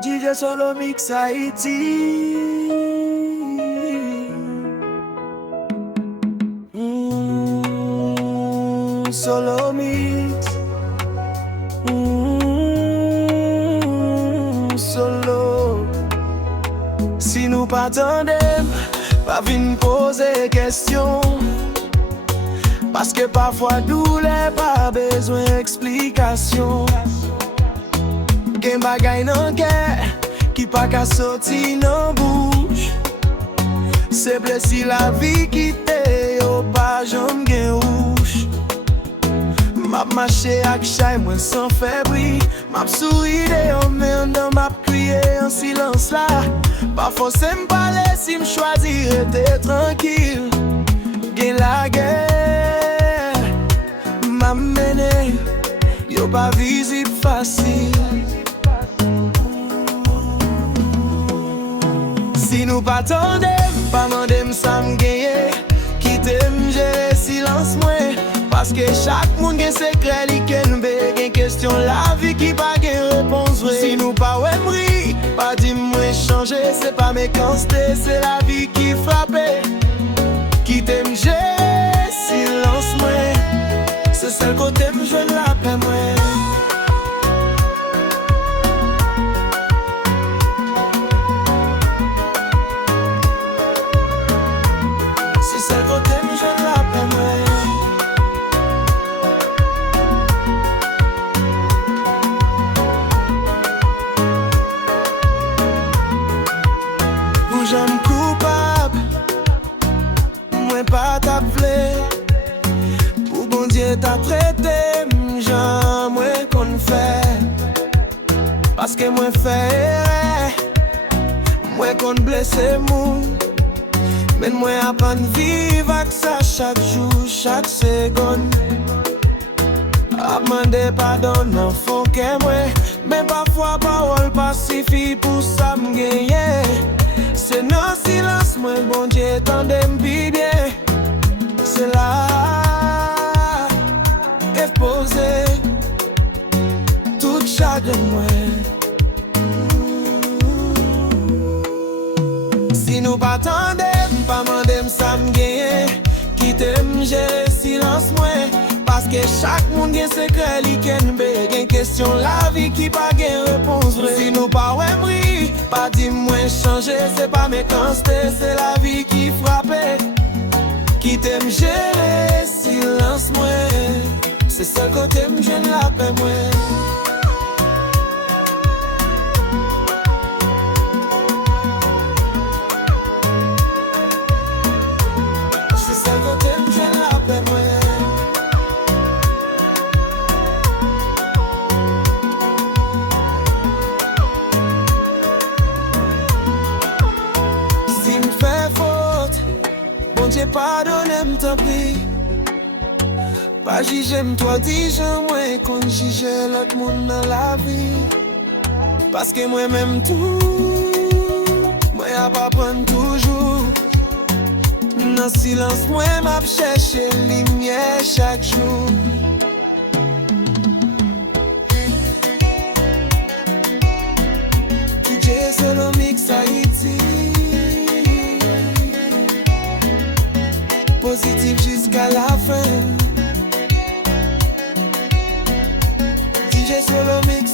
DJ Solo Mix Haïti. Solo Mix. Solo. Si nous pas tandem, pas vin poser question. Parce que parfois douleur pas besoin d'explication. Gen bagay nan cœur qui pas ka sorti nan bouche. C'est blessi la vie qui te yo pas jam gen rouge. M'a marché ak chay moi sans faire bruit. M'a souri de yo men dans m'a crié en silence là. Pas forcé m'parler si m'choisir rester tranquille. Gen la guerre m'a mené, yo pas visible facile. Si nous pas tandem, pas mandem ça m'gagne. Quittez gérer silence moi. Parce que chaque monde gen secret li ken be. Gen question la vie qui pas gen réponse vraie. Si nous pas ouais m'ri, pas dit moi changer. C'est pas méchanceté, c'est la vie qui frappe. Quittez gérer silence moi. C'est celle côté m'joine la paix moi. J'aime coupable, moi pas t'a vle. Pour bon Dieu t'a traité, j'aime moi qu'on fait. Parce que moi fait, moi qu'on blessé mou. Mais moi apprendre vivre avec ça chaque jour, chaque seconde. A demander pardon non faut que moi. Mais parfois parole pas suffit pour ça me gagner. C'est non silence, moi bon Dieu tendez m'pi bien. C'est là, exposé, tout chagrin moi. Si nous pas tandem, pas mandem ça m'gagne. Quittez m'gérer silence moi. Parce que chaque monde gen secret li ken be. Gen question la vie qui pas gen réponse vraie. Si nous pas ouais m'ri, pas dit moi changer. C'est pas méchanceté, c'est la vie qui frappe. Qui t'aime gérer silence moi. C'est seul côté m'joine la paix moi. C'est seul côté m'joine la paix moi. J'ai pardonné m'tant pis. Pas juger m'toi dis moi qu'on juge l'autre monde dans la vie. Parce que moi-même tout, moi y'a pas prendre toujours. Dans silence moi m'a cherché lumière chaque jour. DJ Solo Mix Haïti. Positif jusqu'à la fin. DJ Solo Mix.